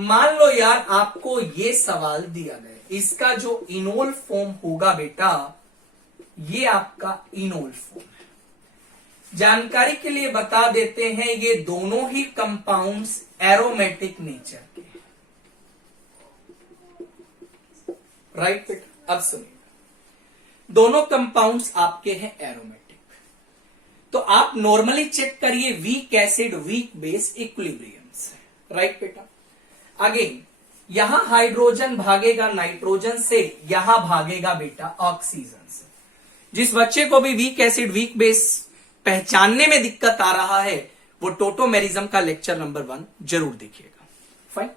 मान लो यार आपको ये सवाल दिया गया, इसका जो इनोल फॉर्म होगा बेटा, ये आपका इनोल फॉर्म है। जानकारी के लिए बता देते हैं, ये दोनों ही कंपाउंड्स एरोमेटिक नेचर के हैं, राइट बेटा। अब सुनिए, दोनों कंपाउंड्स आपके हैं एरोमेटिक। तो आप नॉर्मली चेक करिए week acid weak base equilibrium से, राइट बेटा। अगेन यहां हाइड्रोजन भागेगा नाइट्रोजन से, यहां भागेगा बेटा ऑक्सीजन से। जिस बच्चे को भी वीक एसिड वीक बेस पहचानने में दिक्कत आ रहा है, वो टोटोमेरिज्म का लेक्चर नंबर 1 जरूर देखिएगा। फाइन,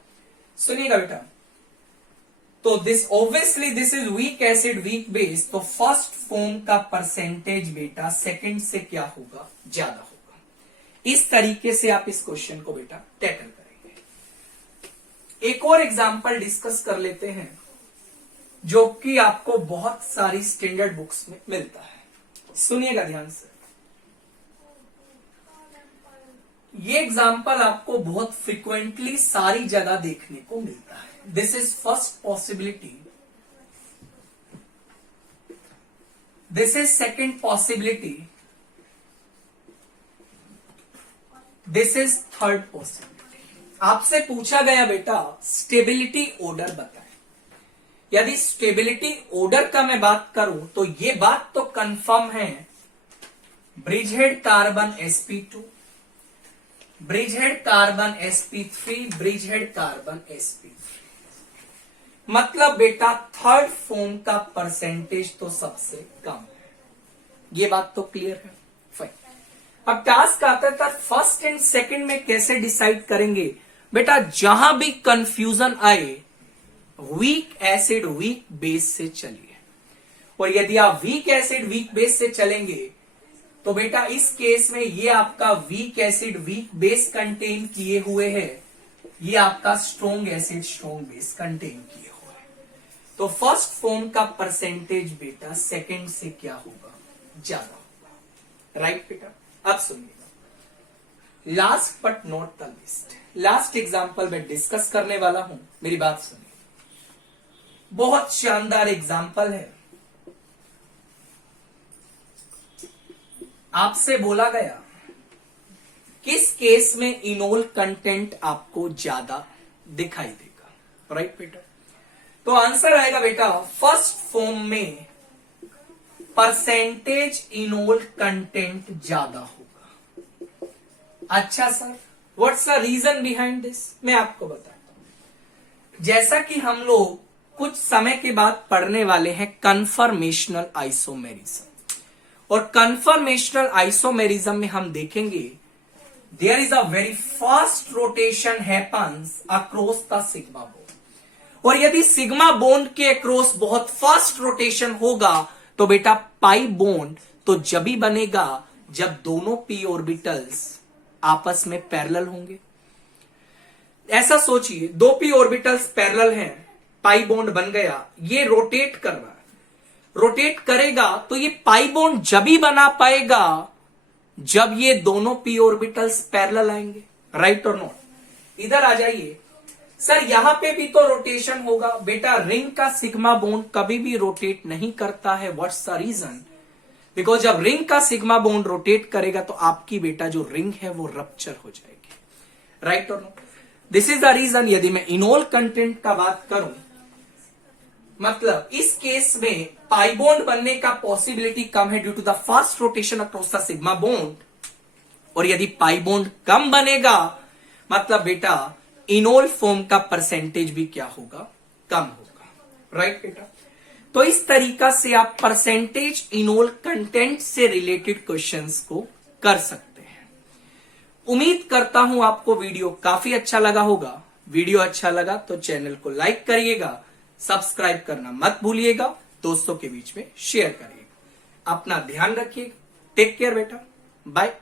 सुनिएगा बेटा। तो this obviously this is weak acid weak base, तो फर्स्ट फॉर्म का परसेंटेज बेटा सेकंड से क्या होगा, ज्यादा होगा। इस तरीके से आप इस क्वेश्चन को बेटा टैकल करेंगे। एक और एग्जांपल डिस्कस कर लेते हैं, जो कि आपको बहुत सारी स्टैंडर्ड बुक्स में मिलता है। सुनिएगा ध्यान से, ये एग्जांपल आपको बहुत फ्रिक्वेंटली सारी जगह देखने को मिलता है। This is first possibility, this is second possibility, this is third possibility. आपसे पूछा गया बेटा स्टेबिलिटी ऑर्डर बताएं। यदि स्टेबिलिटी ऑर्डर का मैं बात करूं, तो ये बात तो कंफर्म है, bridgehead carbon sp2, bridgehead carbon sp3, bridgehead carbon sp3। मतलब बेटा थर्ड फॉर्म का परसेंटेज तो सबसे कम है। ये बात तो क्लियर है। फाइन, अब टास्क आता था फर्स्ट एंड सेकंड में कैसे डिसाइड करेंगे। बेटा जहां भी कंफ्यूजन आए, वीक एसिड वीक बेस से चलिए। और यदि आप वीक एसिड वीक बेस से चलेंगे तो बेटा इस केस में ये आपका week acid weak base contain किए हुए है, ये आपका strong acid strong base contain किए हुए है। तो फर्स्ट फॉर्म का परसेंटेज बेटा सेकंड से क्या होगा, ज्यादा होगा। राइट बेटा, अब सुनिएगा, last but not the least, last example मैं डिस्कस करने वाला हूं, मेरी बात सुनिए। बहुत शानदार एग्जाम्पल है। आपसे बोला गया किस केस में इनोल कंटेंट आपको ज्यादा दिखाई देगा। राइट बेटा, तो आंसर आएगा बेटा फर्स्ट फॉर्म में परसेंटेज इनोल कंटेंट ज्यादा होगा। अच्छा sir, what's the reason behind this, मैं आपको बताता हूं। जैसा कि हम लोग कुछ समय के बाद पढ़ने वाले हैं कन्फर्मेशनल आइसोमेरिज्म, और कन्फर्मेशनल आइसोमेरिज्म में हम देखेंगे there is a very fast rotation happens across the sigma bond, और यदि सिग्मा बोन्ड के अक्रॉस बहुत फास्ट रोटेशन होगा तो बेटा पाई बोन्ड तो जब भी बनेगा जब दोनों पी ऑर्बिटल्स आपस में पैरेलल होंगे। ऐसा सोचिए, दो पी ऑर्बिटल्स पैरेलल हैं, पाई बोन्ड बन गया, ये रोटेट कर रहा है, रोटेट करेगा तो ये पाई बोन्ड जब ही बना पाएगा जब ये दोनों पी ऑर्बिटल्स पैरेलल आएंगे। राइट और नॉट, इधर आ जाइए सर, यहां पे भी तो रोटेशन होगा। बेटा रिंग का सिग्मा बोन्ड कभी भी रोटेट नहीं करता है। व्हाट्स द रीजन, बिकॉज जब रिंग का सिग्मा बोन्ड रोटेट करेगा तो आपकी बेटा जो रिंग है वो रप्चर हो जाएगी। राइट और not, this is the reason. यदि मैं इनोल कंटेंट का बात करूं, मतलब इस केस में पाई बोन्ड बनने का पॉसिबिलिटी कम है due to the fast rotation across the sigma bond, और यदि पाई बोन्ड कम बनेगा मतलब बेटा इनोल फॉर्म का परसेंटेज भी क्या होगा, कम होगा। राइट बेटा, तो इस तरीका से आप परसेंटेज इनोल कंटेंट से रिलेटेड क्वेश्चंस को कर सकते हैं। उम्मीद करता हूं आपको वीडियो काफी अच्छा लगा होगा। वीडियो अच्छा लगा तो चैनल को लाइक करिएगा, सब्सक्राइब करना मत भूलिएगा, दोस्तों के बीच में शेयर करिएगा। अपना ध्यान रखिएगा। टेक केयर बेटा, बाय।